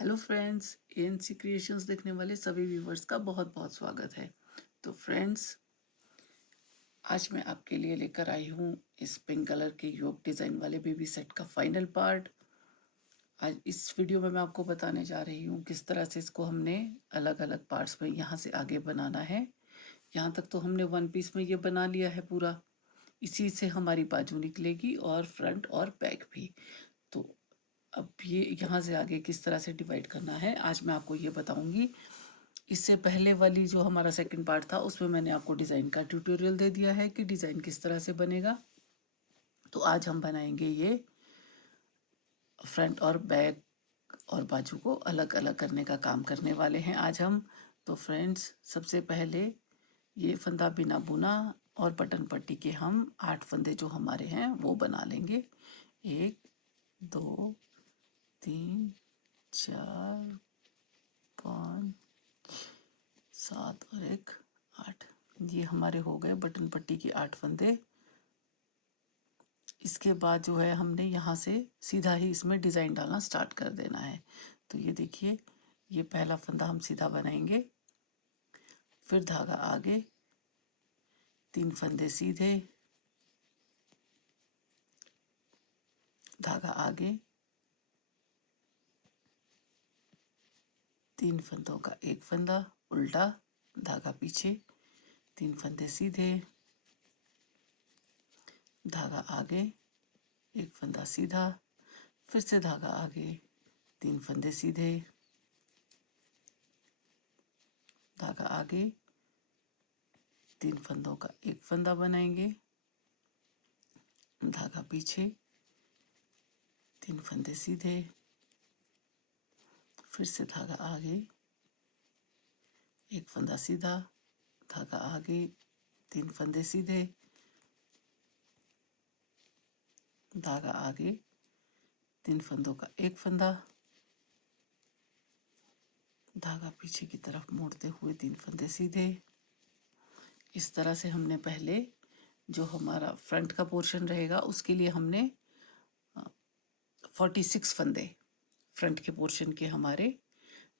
Hello friends, ANC creations देखने वाले सभी व्यूवर्स का बहुत बहुत स्वागत है। तो फ्रेंड्स, आज मैं आपके लिए लेकर आई हूँ इस पिंक कलर के योग डिज़ाइन वाले बेबी सेट का फाइनल पार्ट। आज इस वीडियो में मैं आपको बताने जा रही हूँ किस तरह से इसको हमने अलग अलग पार्ट्स में यहाँ से आगे बनाना है। यहाँ तक तो हमने वन पीस में ये बना लिया है पूरा। इसी से हमारी बाजू निकलेगी और फ्रंट और बैक भी। तो अब ये यहाँ से आगे किस तरह से डिवाइड करना है आज मैं आपको ये बताऊंगी। इससे पहले वाली जो हमारा सेकंड पार्ट था उसमें मैंने आपको डिज़ाइन का ट्यूटोरियल दे दिया है कि डिज़ाइन किस तरह से बनेगा। तो आज हम बनाएंगे ये फ्रंट और बैक और बाजू को अलग अलग करने का काम करने वाले हैं आज हम। तो फ्रेंड्स, सबसे पहले ये फंदा बिना बुना और बटन पट्टी के हम 8 फंदे जो हमारे हैं वो बना लेंगे। 1 2 3 4 5 7 और 1 8। ये हमारे हो गए बटन पट्टी के 8 फंदे। इसके बाद जो है हमने यहाँ से सीधा ही इसमें डिज़ाइन डालना स्टार्ट कर देना है। तो ये देखिए, ये पहला फंदा हम सीधा बनाएंगे, फिर धागा आगे, 3 फंदे सीधे, धागा आगे, 3 फंदों का एक फंदा उल्टा, धागा पीछे, 3 फंदे सीधे, धागा आगे, एक फंदा सीधा, फिर से धागा आगे, 3 फंदे सीधे, धागा आगे, 3 फंदों का एक फंदा बनाएंगे, धागा पीछे, 3 फंदे सीधे, फिर से धागा आगे, एक फंदा सीधा, धागा आगे, 3 फंदे सीधे, धागा आगे, 3 फंदों का एक फंदा, धागा पीछे की तरफ मोड़ते हुए 3 फंदे सीधे। इस तरह से हमने पहले जो हमारा फ्रंट का पोर्शन रहेगा उसके लिए हमने 46 फंदे फ्रंट के पोर्शन के हमारे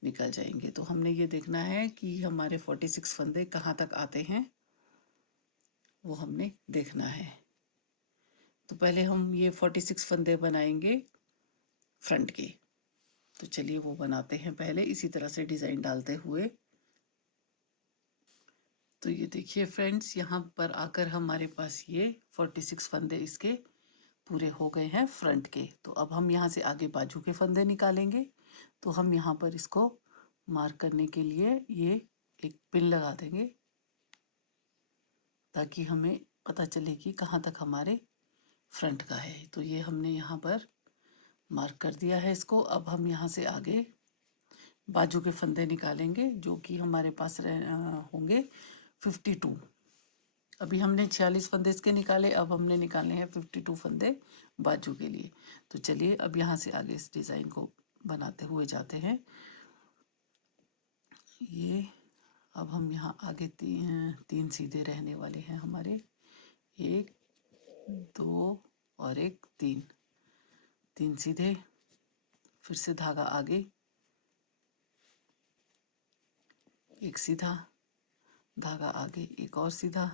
निकल जाएंगे। तो हमने ये देखना है कि हमारे 46 फंदे कहाँ तक आते हैं, वो हमने देखना है। तो पहले हम ये 46 फंदे बनाएंगे फ्रंट के। तो चलिए वो बनाते हैं पहले, इसी तरह से डिज़ाइन डालते हुए। तो ये देखिए फ्रेंड्स, यहाँ पर आकर हमारे पास ये 46 फंदे इसके पूरे हो गए हैं फ्रंट के। तो अब हम यहाँ से आगे बाजू के फंदे निकालेंगे। तो हम यहाँ पर इसको मार्क करने के लिए ये एक पिन लगा देंगे ताकि हमें पता चले कि कहाँ तक हमारे फ्रंट का है। तो ये हमने यहाँ पर मार्क कर दिया है इसको। अब हम यहाँ से आगे बाजू के फंदे निकालेंगे जो कि हमारे पास होंगे 52। अभी हमने 46 फंदे इसके निकाले, अब हमने निकालने हैं 52 फंदे बाजू के लिए। तो चलिए अब यहाँ से आगे इस डिज़ाइन को बनाते हुए जाते हैं। ये अब हम यहाँ आगे तीन सीधे रहने वाले हैं हमारे, 1 2 और 1 3, 3 सीधे, फिर से धागा आगे, एक सीधा, धागा आगे, एक और सीधा,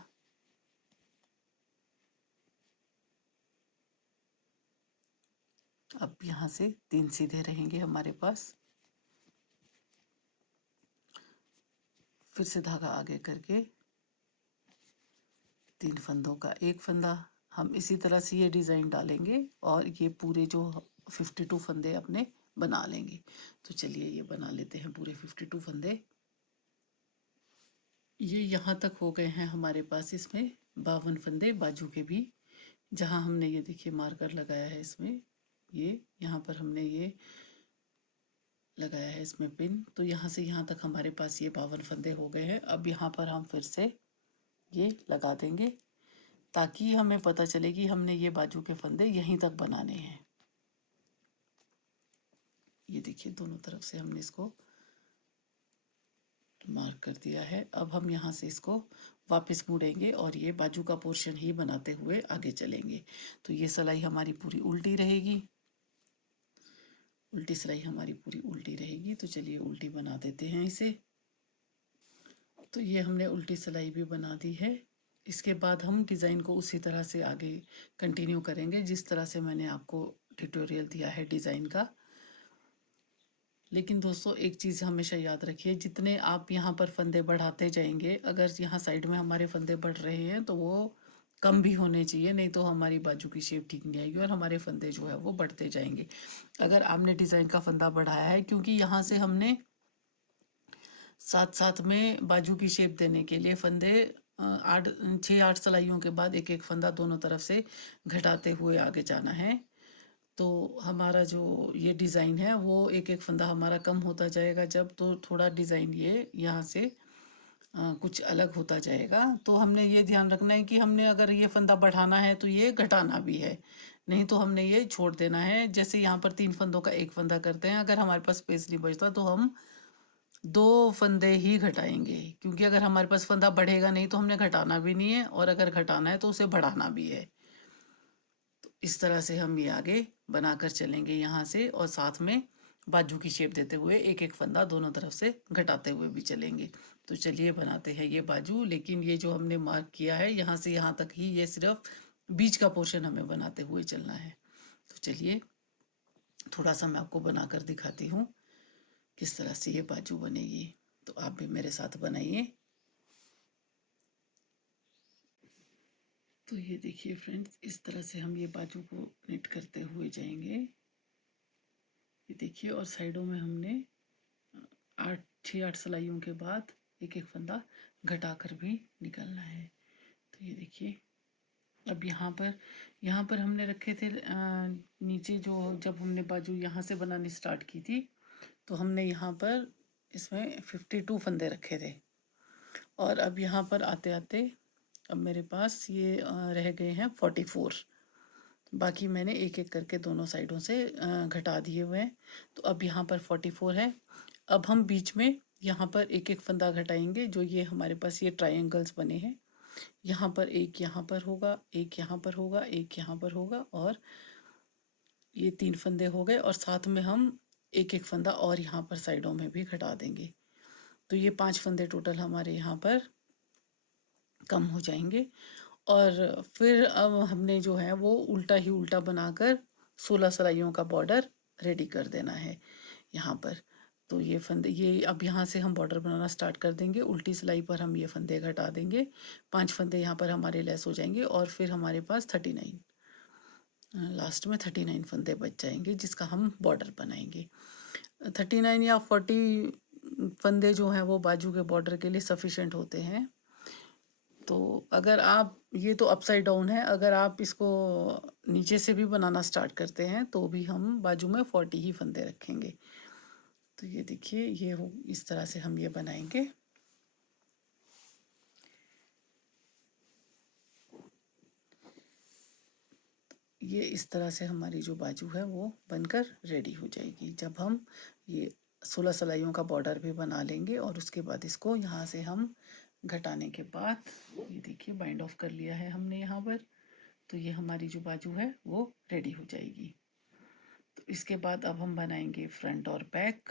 अब यहाँ से 3 सीधे रहेंगे हमारे पास, फिर से धागा आगे करके 3 फंदों का एक फंदा। हम इसी तरह से ये डिज़ाइन डालेंगे और ये पूरे जो 52 फंदे अपने बना लेंगे। तो चलिए ये बना लेते हैं पूरे 52 फंदे। ये यहाँ तक हो गए हैं हमारे पास इसमें 52 फंदे बाजू के भी, जहाँ हमने ये देखिए मार्कर लगाया है इसमें, ये यहाँ पर हमने ये लगाया है इसमें पिन। तो यहाँ से यहाँ तक हमारे पास ये 52 फंदे हो गए हैं। अब यहाँ पर हम फिर से ये लगा देंगे ताकि हमें पता चले कि हमने ये बाजू के फंदे यहीं तक बनाने हैं। ये देखिए दोनों तरफ से हमने इसको मार्क कर दिया है। अब हम यहाँ से इसको वापस मुड़ेंगे और ये बाजू का पोर्शन ही बनाते हुए आगे चलेंगे। तो ये सिलाई हमारी पूरी उल्टी रहेगी। उल्टी सिलाई हमारी पूरी उल्टी रहेगी। तो चलिए उल्टी बना देते हैं इसे। तो ये हमने उल्टी सिलाई भी बना दी है। इसके बाद हम डिज़ाइन को उसी तरह से आगे कंटिन्यू करेंगे जिस तरह से मैंने आपको ट्यूटोरियल दिया है डिज़ाइन का। लेकिन दोस्तों एक चीज़ हमेशा याद रखिए, जितने आप यहाँ पर फंदे बढ़ाते जाएंगे, अगर यहाँ साइड में हमारे फंदे बढ़ रहे हैं तो वो कम भी होने चाहिए, नहीं तो हमारी बाजू की शेप ठीक नहीं आएगी और हमारे फंदे जो है वो बढ़ते जाएंगे। अगर आपने डिज़ाइन का फंदा बढ़ाया है, क्योंकि यहाँ से हमने साथ साथ में बाजू की शेप देने के लिए फंदे 6-8 सिलाइयों के बाद एक एक फंदा दोनों तरफ से घटाते हुए आगे जाना है। तो हमारा जो ये डिज़ाइन है वो एक एक फंदा हमारा कम होता जाएगा जब, तो थोड़ा डिज़ाइन ये यहाँ से कुछ अलग होता जाएगा। तो हमने ये ध्यान रखना है कि हमने अगर ये फंदा बढ़ाना है तो ये घटाना भी है, नहीं तो हमने ये छोड़ देना है। जैसे यहाँ पर 3 फंदों का एक फंदा करते हैं, अगर हमारे पास स्पेस नहीं बचता तो हम 2 फंदे ही घटाएंगे, क्योंकि अगर हमारे पास फंदा बढ़ेगा नहीं तो हमने घटाना भी नहीं है, और अगर घटाना है तो उसे बढ़ाना भी है। तो इस तरह से हम ये आगे बनाकर चलेंगे यहाँ से, और साथ में बाजू की शेप देते हुए एक एक फंदा दोनों तरफ से घटाते हुए भी चलेंगे। तो चलिए बनाते हैं ये बाजू। लेकिन ये जो हमने मार्क किया है यहाँ से यहाँ तक ही, ये सिर्फ बीच का पोर्शन हमें बनाते हुए चलना है। तो चलिए थोड़ा सा मैं आपको बनाकर दिखाती हूँ किस तरह से ये बाजू बनेगी। तो आप भी मेरे साथ बनाइए। तो ये देखिए फ्रेंड्स, इस तरह से हम ये बाजू को निट करते हुए जाएंगे। ये देखिए, और साइडों में हमने 6-8 सिलाइयों के बाद एक एक फंदा घटाकर भी निकलना है। तो ये देखिए, अब यहाँ पर हमने रखे थे नीचे, जो जब हमने बाजू यहाँ से बनानी स्टार्ट की थी तो हमने यहाँ पर इसमें 52 फंदे रखे थे, और अब यहाँ पर आते आते अब मेरे पास ये रह गए हैं 44। बाकी मैंने एक एक करके दोनों साइडों से घटा दिए हुए हैं। तो अब यहाँ पर 44 है। अब हम बीच में यहाँ पर एक एक फंदा घटाएंगे। जो ये हमारे पास ये ट्रायंगल्स बने हैं, यहाँ पर एक, यहाँ पर होगा एक, यहाँ पर होगा एक, यहाँ पर होगा, और ये 3 फंदे हो गए, और साथ में हम एक एक फंदा और यहाँ पर साइडों में भी घटा देंगे। तो ये 5 फंदे टोटल हमारे यहाँ पर कम हो जाएंगे। और फिर अब हमने जो है वो उल्टा ही उल्टा बनाकर 16 सिलाइयों का बॉर्डर रेडी कर देना है यहाँ पर। तो ये फंदे, ये अब यहाँ से हम बॉर्डर बनाना स्टार्ट कर देंगे। उल्टी सिलाई पर हम ये फंदे घटा देंगे, 5 फंदे यहाँ पर हमारे लेस हो जाएंगे, और फिर हमारे पास 39, लास्ट में 39 फंदे बच जाएंगे जिसका हम बॉर्डर बनाएंगे। 39 या 40 फंदे जो हैं वो बाजू के बॉर्डर के लिए सफिशेंट होते हैं। तो अगर आप, ये तो अपसाइड डाउन है, अगर आप इसको नीचे से भी बनाना स्टार्ट करते हैं तो भी हम बाजू में 40 ही फंदे रखेंगे। तो ये देखिए, ये हो, इस तरह से हम ये बनाएंगे। ये इस तरह से हमारी जो बाजू है वो बनकर रेडी हो जाएगी। जब हम ये 16 सिलाइयों का बॉर्डर भी बना लेंगे, और उसके बाद इसको यहाँ से हम घटाने के बाद, ये देखिए बाइंड ऑफ कर लिया है हमने यहाँ पर। तो ये हमारी जो बाजू है वो रेडी हो जाएगी। तो इसके बाद अब हम बनाएंगे फ्रंट और बैक।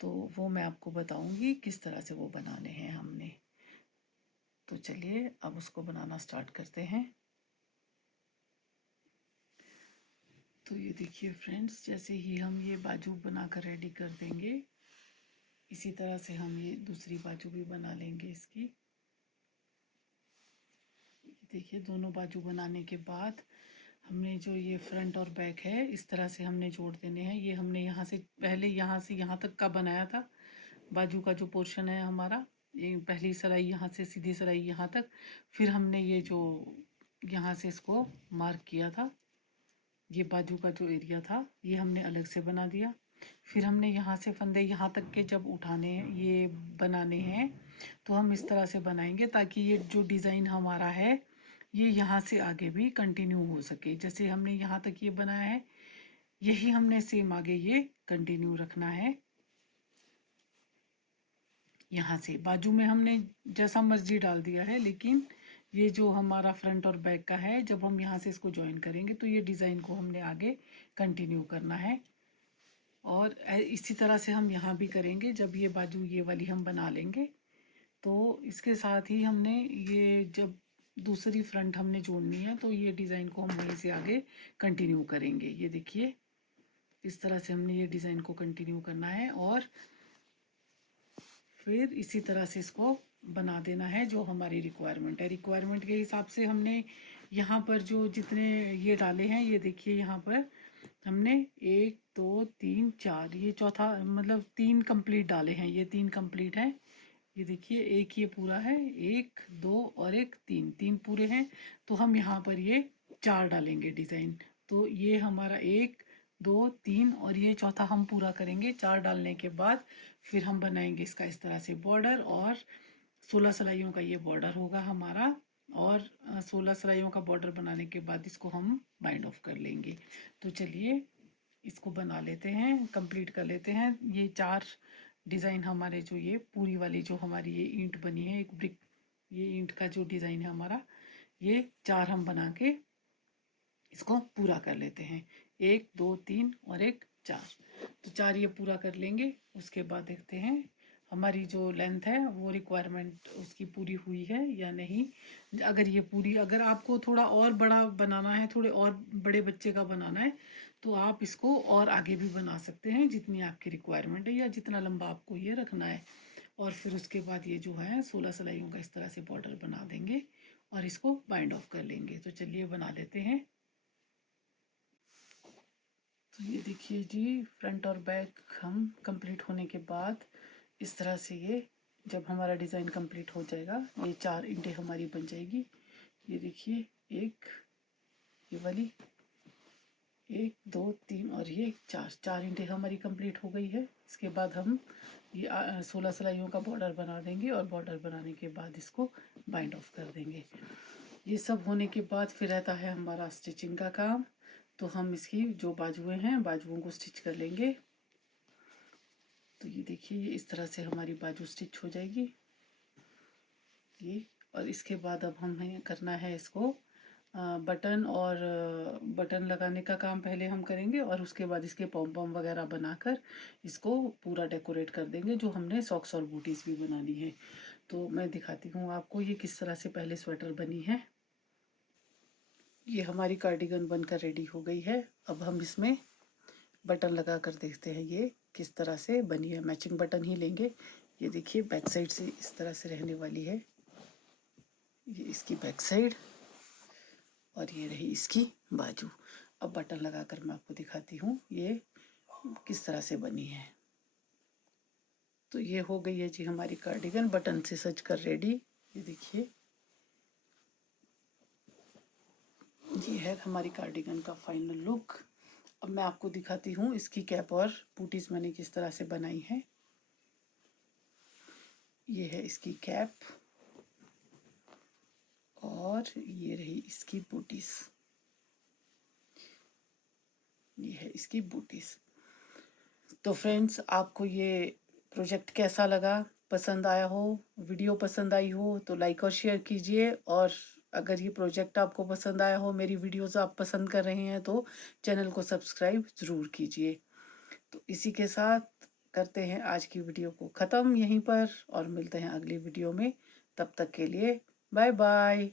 तो वो मैं आपको बताऊंगी किस तरह से वो बनाने हैं हमने। तो चलिए अब उसको बनाना स्टार्ट करते हैं। तो ये देखिए फ्रेंड्स, जैसे ही हम ये बाजू बनाकर रेडी कर देंगे, इसी तरह से हम ये दूसरी बाजू भी बना लेंगे इसकी। देखिए, दोनों बाजू बनाने के बाद हमने जो ये फ्रंट और बैक है इस तरह से हमने जोड़ देने हैं। ये हमने यहाँ से पहले यहाँ से यहाँ तक का बनाया था, बाजू का जो पोर्शन है हमारा, ये पहली सिलाई यहाँ से सीधी सिलाई यहाँ तक। फिर हमने ये जो यहाँ से इसको मार्क किया था, ये बाजू का जो एरिया था ये हमने अलग से बना दिया। फिर हमने यहाँ से फंदे यहाँ तक के जब उठाने, ये बनाने हैं, तो हम इस तरह से बनाएंगे ताकि ये जो डिज़ाइन हमारा है ये यहाँ से आगे भी कंटिन्यू हो सके। जैसे हमने यहाँ तक ये बनाया है, यही हमने सेम आगे ये कंटिन्यू रखना है। यहाँ से बाजू में हमने जैसा मर्जी डाल दिया है, लेकिन ये जो हमारा फ्रंट और बैक का है, जब हम यहाँ से इसको ज्वाइन करेंगे तो ये डिज़ाइन को हमने आगे कंटिन्यू करना है। और इसी तरह से हम यहाँ भी करेंगे। जब ये बाजू ये वाली हम बना लेंगे तो इसके साथ ही हमने ये जब दूसरी फ्रंट हमने जोड़नी है तो ये डिज़ाइन को हम वहीं से आगे कंटिन्यू करेंगे। ये देखिए इस तरह से हमने ये डिज़ाइन को कंटिन्यू करना है और फिर इसी तरह से इसको बना देना है जो हमारी रिक्वायरमेंट है। रिक्वायरमेंट के हिसाब से हमने यहाँ पर जो जितने ये डाले हैं, ये देखिए यहाँ पर हमने 1 2 3 4 ये चौथा मतलब 3 कंप्लीट डाले हैं। ये 3 कंप्लीट हैं। ये देखिए एक ये पूरा है, 1 2 और एक 3, 3 पूरे हैं। तो हम यहाँ पर ये 4 डालेंगे डिज़ाइन। तो ये हमारा 1 2 3 और ये चौथा हम पूरा करेंगे। 4 डालने के बाद फिर हम बनाएंगे इसका इस तरह से बॉर्डर और 16 सिलाइयों का ये बॉर्डर होगा हमारा। और 16 सिलाइयों का बॉर्डर बनाने के बाद इसको हम बाइंड ऑफ कर लेंगे। तो चलिए इसको बना लेते हैं, कंप्लीट कर लेते हैं। ये 4 डिज़ाइन हमारे जो ये पूरी वाली जो हमारी ये ईंट बनी है, एक ब्रिक, ये ईंट का जो डिज़ाइन है हमारा, ये 4 हम बना के इसको पूरा कर लेते हैं। 1 2 3 और एक 4। तो 4 ये पूरा कर लेंगे। उसके बाद देखते हैं हमारी जो लेंथ है वो रिक्वायरमेंट उसकी पूरी हुई है या नहीं। अगर ये पूरी, अगर आपको थोड़ा और बड़ा बनाना है, थोड़े और बड़े बच्चे का बनाना है तो आप इसको और आगे भी बना सकते हैं जितनी आपकी रिक्वायरमेंट है या जितना लंबा आपको ये रखना है। और फिर उसके बाद ये जो है 16 सिलाइयों का इस तरह से बॉर्डर बना देंगे और इसको बाइंड ऑफ कर लेंगे। तो चलिए बना लेते हैं। तो ये देखिए जी, फ्रंट और बैक हम कंप्लीट होने के बाद इस तरह से ये जब हमारा डिज़ाइन कंप्लीट हो जाएगा, ये 4 ईंटें हमारी बन जाएगी। ये देखिए एक ये वाली, 1 2 3 और ये 4 ईंटें हमारी कंप्लीट हो गई है। इसके बाद हम ये 16 सिलाइयों का बॉर्डर बना देंगे और बॉर्डर बनाने के बाद इसको बाइंड ऑफ कर देंगे। ये सब होने के बाद फिर रहता है हमारा स्टिचिंग का काम। तो हम इसकी जो बाजुएं हैं, बाजुओं को स्टिच कर लेंगे। तो ये देखिए ये इस तरह से हमारी बाजू स्टिच हो जाएगी ये। और इसके बाद अब हमें करना है इसको बटन, और बटन लगाने का काम पहले हम करेंगे और उसके बाद इसके पॉम पॉम वगैरह बनाकर इसको पूरा डेकोरेट कर देंगे। जो हमने सॉक्स और बूटीज भी बनानी है तो मैं दिखाती हूँ आपको ये किस तरह से पहले स्वेटर बनी है। ये हमारी कार्डिगन बनकर रेडी हो गई है। अब हम इसमें बटन लगा कर देखते हैं ये किस तरह से बनी है। मैचिंग बटन ही लेंगे। ये देखिए बैक साइड से इस तरह से रहने वाली है। ये इसकी बैक साइड और ये रही इसकी बाजू। अब बटन लगाकर मैं आपको दिखाती हूँ ये किस तरह से बनी है। तो ये हो गई है जी हमारी कार्डिगन बटन से सज कर रेडी। ये देखिए ये है हमारी कार्डिगन का फाइनल लुक। अब मैं आपको दिखाती हूँ इसकी कैप और बूटीज मैंने किस तरह से बनाई है। ये है इसकी कैप और ये रही इसकी बूटीज। ये है इसकी बूटीज। तो फ्रेंड्स, आपको ये प्रोजेक्ट कैसा लगा? पसंद आया हो, वीडियो पसंद आई हो तो लाइक और शेयर कीजिए। और अगर ये प्रोजेक्ट आपको पसंद आया हो, मेरी वीडियोस आप पसंद कर रहे हैं तो चैनल को सब्सक्राइब ज़रूर कीजिए। तो इसी के साथ करते हैं आज की वीडियो को ख़त्म यहीं पर और मिलते हैं अगली वीडियो में। तब तक के लिए बाय बाय।